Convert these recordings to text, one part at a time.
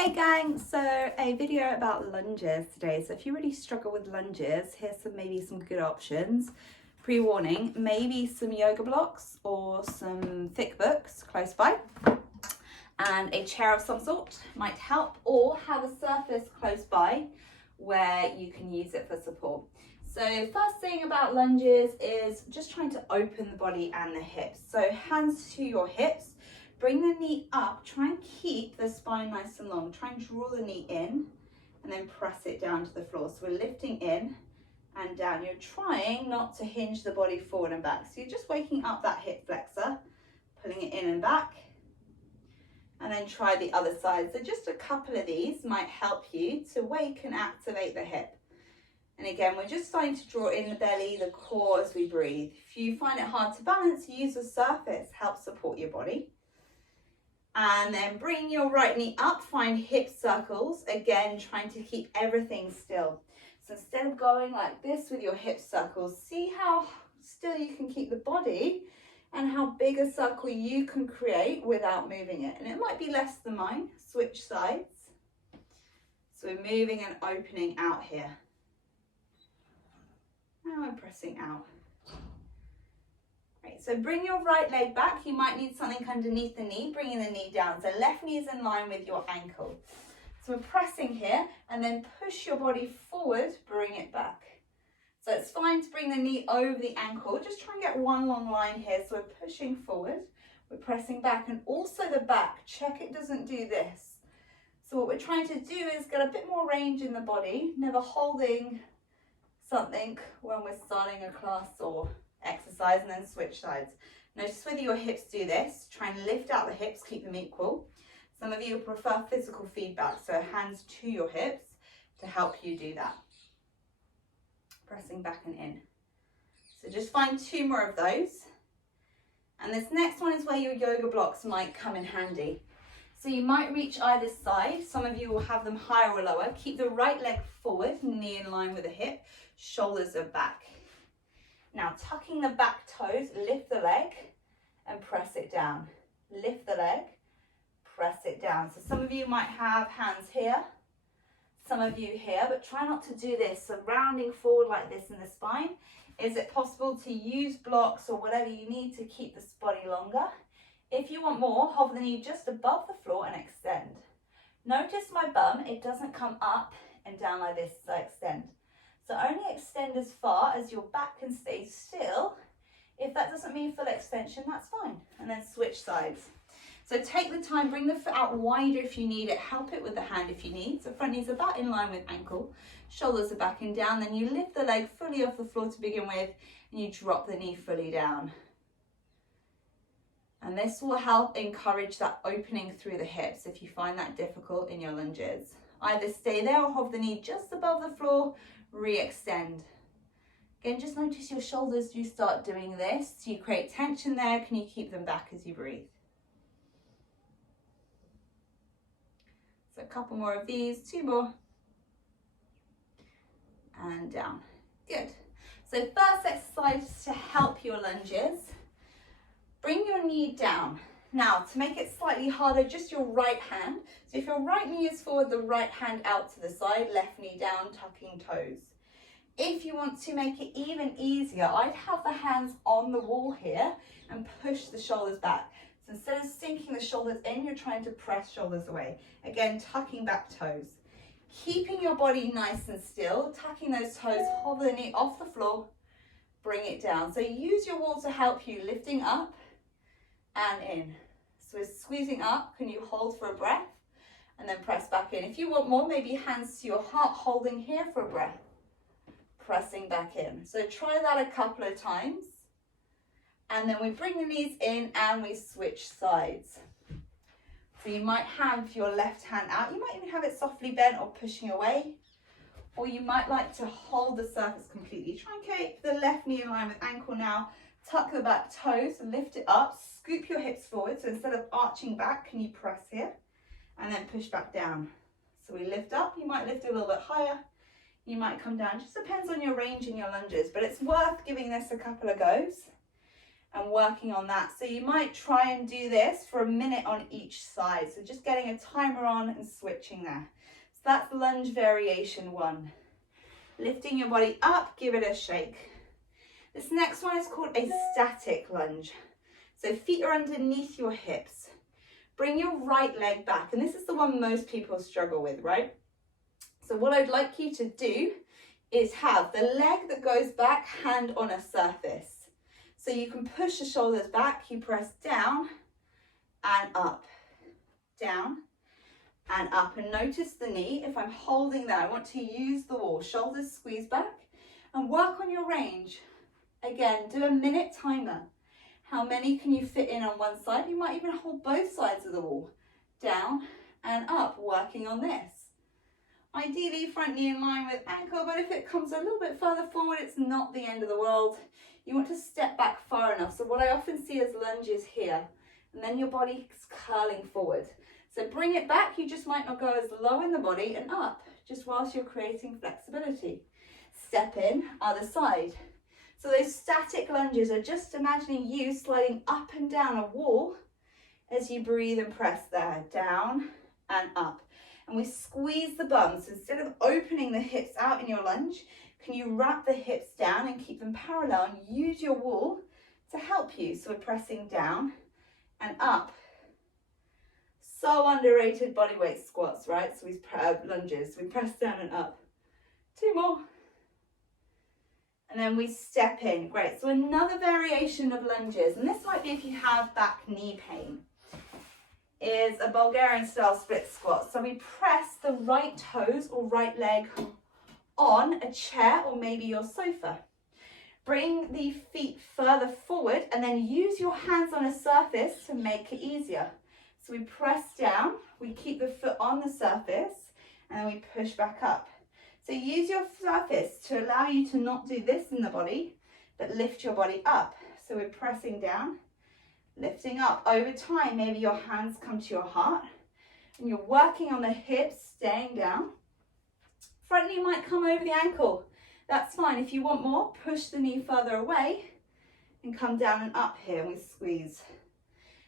Hey gang, so a video about lunges today. So if you really struggle with lunges, here's maybe some good options. Pre-warning, maybe some yoga blocks or some thick books close by, and a chair of some sort might help, or have a surface close by where you can use it for support. So first thing about lunges is just trying to open the body and the hips. So hands to your hips. Bring the knee up, try and keep the spine nice and long. Try and draw the knee in and then press it down to the floor. So we're lifting in and down. You're trying not to hinge the body forward and back. So you're just waking up that hip flexor, pulling it in and back, and then try the other side. So just a couple of these might help you to wake and activate the hip. And again, we're just starting to draw in the belly, the core as we breathe. If you find it hard to balance, use a surface, help support your body. And then bring your right knee up, find hip circles. Again, trying to keep everything still. So instead of going like this with your hip circles, see how still you can keep the body and how big a circle you can create without moving it. And it might be less than mine. Switch sides. So we're moving and opening out here. Now I'm pressing out. Right, so bring your right leg back. You might need something underneath the knee, bringing the knee down. So left knee is in line with your ankle. So we're pressing here and then push your body forward, bring it back. So it's fine to bring the knee over the ankle. Just try and get one long line here. So we're pushing forward, we're pressing back, and also the back. Check it doesn't do this. So what we're trying to do is get a bit more range in the body, never holding something when we're starting a class or exercise, and then switch sides. Notice whether your hips do this. Try and lift out the hips, keep them equal. Some of you prefer physical feedback, so hands to your hips to help you do that. Pressing back and in. So just find two more of those. And this next one is where your yoga blocks might come in handy. So you might reach either side. Some of you will have them higher or lower. Keep the right leg forward, knee in line with the hip, shoulders are back. Now tucking the back toes, lift the leg and press it down. Lift the leg, press it down. So some of you might have hands here, some of you here, but try not to do this. So rounding forward like this in the spine. Is it possible to use blocks or whatever you need to keep this body longer? If you want more, hover the knee just above the floor and extend. Notice my bum, it doesn't come up and down like this as I extend. So only extend as far as your back can stay still. If that doesn't mean full extension, that's fine. And then switch sides. So take the time, bring the foot out wider if you need it. Help it with the hand if you need. So front knee's about in line with ankle. Shoulders are back and down. Then you lift the leg fully off the floor to begin with, and you drop the knee fully down. And this will help encourage that opening through the hips if you find that difficult in your lunges. Either stay there or hover the knee just above the floor, re-extend. Again, just notice your shoulders do start doing this. Do you create tension there? Can you keep them back as you breathe? So a couple more of these, two more. And down. Good. So first exercise to help your lunges. Bring your knee down. Now, to make it slightly harder, just your right hand. So if your right knee is forward, the right hand out to the side, left knee down, tucking toes. If you want to make it even easier, I'd have the hands on the wall here and push the shoulders back. So instead of sinking the shoulders in, you're trying to press shoulders away. Again, tucking back toes. Keeping your body nice and still, tucking those toes, hover the knee off the floor, bring it down. So use your wall to help you, lifting up and in. So we're squeezing up. Can you hold for a breath and then press back in? If you want more, maybe hands to your heart, holding here for a breath, pressing back in. So try that a couple of times, and then we bring the knees in and we switch sides. So you might have your left hand out. You might even have it softly bent or pushing away, or you might like to hold the surface completely. Try and keep the left knee in line with ankle now. Tuck the back toes, lift it up, scoop your hips forward. So instead of arching back, can you press here and then push back down? So we lift up, you might lift a little bit higher, you might come down, just depends on your range in your lunges, but it's worth giving this a couple of goes. and working on that. So you might try and do this for a minute on each side. So just getting a timer on and switching there. So that's lunge variation 1. Lifting your body up, give it a shake. This next one is called a static lunge. So feet are underneath your hips. Bring your right leg back, and this is the one most people struggle with, right? So what I'd like you to do is have the leg that goes back, hand on a surface. So you can push the shoulders back, you press down and up, down and up. And notice the knee, if I'm holding there, I want to use the wall, shoulders squeeze back and work on your range. Again, do a minute timer. How many can you fit in on one side? You might even hold both sides of the wall, down and up, working on this. Ideally, front knee in line with ankle, but if it comes a little bit further forward, it's not the end of the world. You want to step back far enough. So what I often see is lunges here, and then your body is curling forward. So bring it back. You just might not go as low in the body and up, just whilst you're creating flexibility. Step in, other side. So those static lunges are just imagining you sliding up and down a wall as you breathe and press there, down and up. And we squeeze the bum. So instead of opening the hips out in your lunge, can you wrap the hips down and keep them parallel and use your wall to help you? So we're pressing down and up. So underrated bodyweight squats, right? So we lunges, we press down and up. 2 more. And then we step in. Great. So another variation of lunges, and this might be if you have back knee pain, is a Bulgarian style split squat. So we press the right toes or right leg on a chair or maybe your sofa. Bring the feet further forward and then use your hands on a surface to make it easier. So we press down, we keep the foot on the surface, and then we push back up. So use your surface to allow you to not do this in the body, but lift your body up. So we're pressing down, lifting up. Over time, maybe your hands come to your heart, and you're working on the hips, staying down. Front knee might come over the ankle. That's fine. If you want more, push the knee further away and come down and up here, and we squeeze.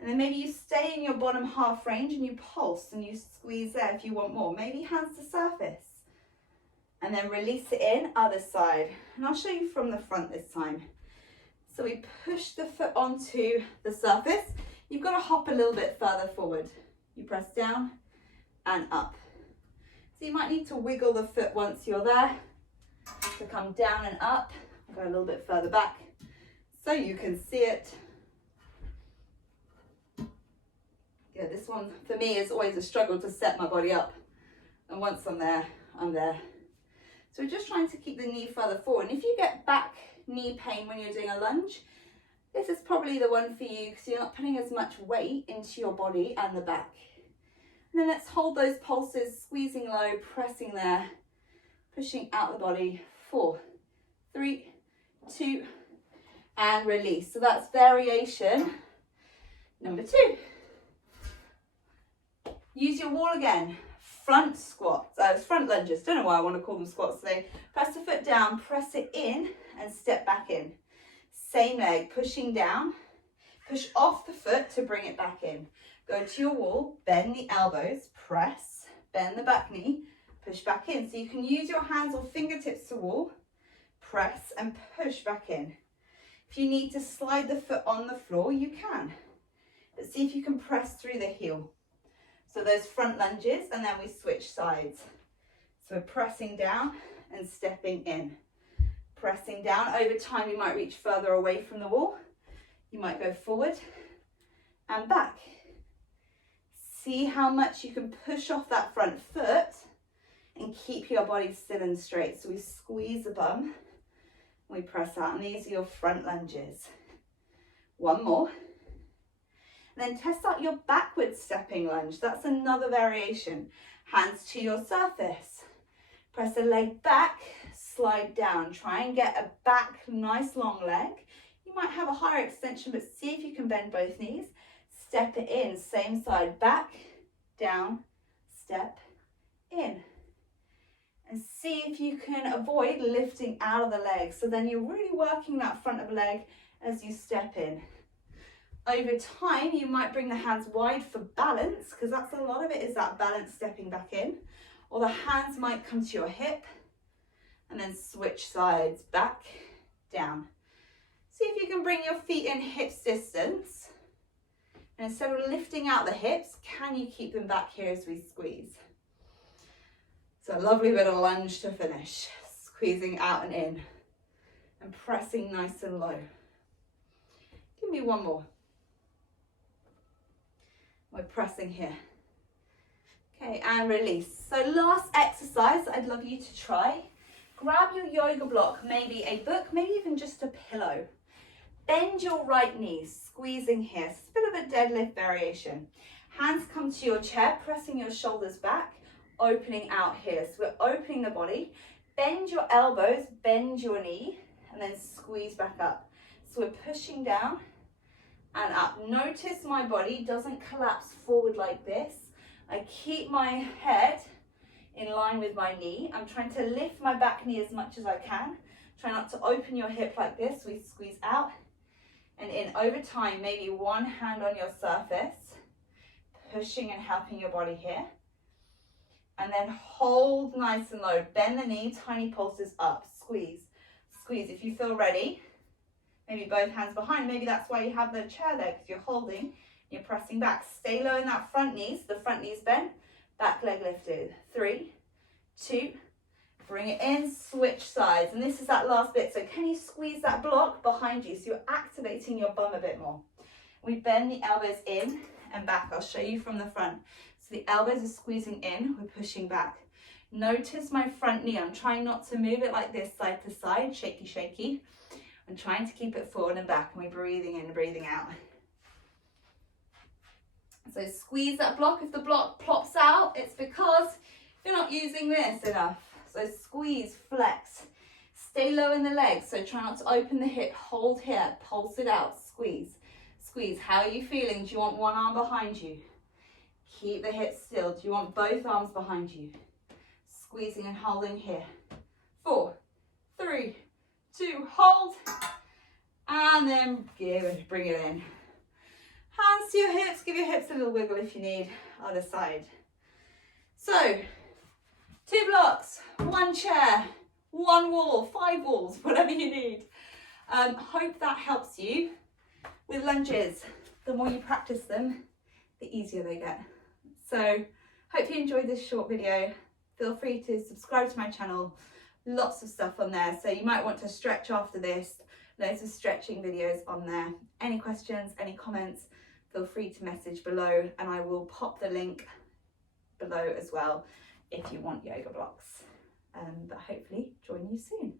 And then maybe you stay in your bottom half range and you pulse and you squeeze there if you want more. Maybe hands to surface. And then release it in, other side. And I'll show you from the front this time. So we push the foot onto the surface. You've got to hop a little bit further forward. You press down and up. So you might need to wiggle the foot once you're there to come down and up. Go a little bit further back so you can see it. Yeah, this one for me is always a struggle to set my body up. And once I'm there, I'm there. So we're just trying to keep the knee further forward. And if you get back knee pain when you're doing a lunge, this is probably the one for you because you're not putting as much weight into your body and the back. And then let's hold those pulses, squeezing low, pressing there, pushing out the body. 4, 3, 2, and release. So that's variation number 2. Use your wall again. Front squats, front lunges. Don't know why I want to call them squats today. Press the foot down, press it in, and step back in. Same leg, pushing down. Push off the foot to bring it back in. Go to your wall, bend the elbows, press, bend the back knee, push back in. So you can use your hands or fingertips to wall, press and push back in. If you need to slide the foot on the floor, you can. But see if you can press through the heel. So those front lunges, and then we switch sides. So we're pressing down and stepping in. Pressing down. Over time, you might reach further away from the wall. You might go forward and back. See how much you can push off that front foot and keep your body still and straight. So we squeeze the bum, we press out, and these are your front lunges. 1 more. Then test out your backward stepping lunge. That's another variation. Hands to your surface. Press a leg back, slide down. Try and get a back, nice long leg. You might have a higher extension, but see if you can bend both knees. Step it in, same side, back, down, step in. And see if you can avoid lifting out of the leg. So then you're really working that front of the leg as you step in. Over time, you might bring the hands wide for balance, because that's a lot of it, is that balance stepping back in. Or the hands might come to your hip and then switch sides, back, down. See if you can bring your feet in hips distance. And instead of lifting out the hips, can you keep them back here as we squeeze? It's a lovely bit of lunge to finish. Squeezing out and in and pressing nice and low. Give me one more. We're pressing here. Okay, and release. So last exercise I'd love you to try. Grab your yoga block, maybe a book, maybe even just a pillow. Bend your right knee, squeezing here. It's a bit of a deadlift variation. Hands come to your chair, pressing your shoulders back, opening out here. So we're opening the body. Bend your elbows, bend your knee, and then squeeze back up. So we're pushing down and up. Notice my body doesn't collapse forward like this. I keep my head in line with my knee. I'm trying to lift my back knee as much as I can. Try not to open your hip like this. We squeeze out and in. Over time, maybe one hand on your surface, pushing and helping your body here. And then hold nice and low. Bend the knee, tiny pulses up. Squeeze, squeeze. If you feel ready, maybe both hands behind. Maybe that's why you have the chair there, because you're holding, you're pressing back. Stay low in that front knee, so the front knee's bent, back leg lifted. 3, 2, bring it in, switch sides. And this is that last bit. So can you squeeze that block behind you? So you're activating your bum a bit more. We bend the elbows in and back. I'll show you from the front. So the elbows are squeezing in, we're pushing back. Notice my front knee. I'm trying not to move it like this side to side, shaky, shaky. I'm trying to keep it forward and back, and we're breathing in, breathing out. So squeeze that block. If the block plops out, it's because you're not using this enough. So squeeze, flex. Stay low in the legs, so try not to open the hip. Hold here, pulse it out, squeeze, squeeze. How are you feeling? Do you want one arm behind you? Keep the hips still. Do you want both arms behind you? Squeezing and holding here. 4, 3, 2, hold. And then bring it in. Hands to your hips. Give your hips a little wiggle if you need. Other side. So, 2 blocks, 1 chair, 1 wall, 5 walls, whatever you need. Hope that helps you with lunges. The more you practice them, the easier they get. So, hope you enjoyed this short video. Feel free to subscribe to my channel. Lots of stuff on there. So you might want to stretch after this. Loads of stretching videos on there. Any questions, any comments, feel free to message below, and I will pop the link below as well if you want yoga blocks. But hopefully join you soon.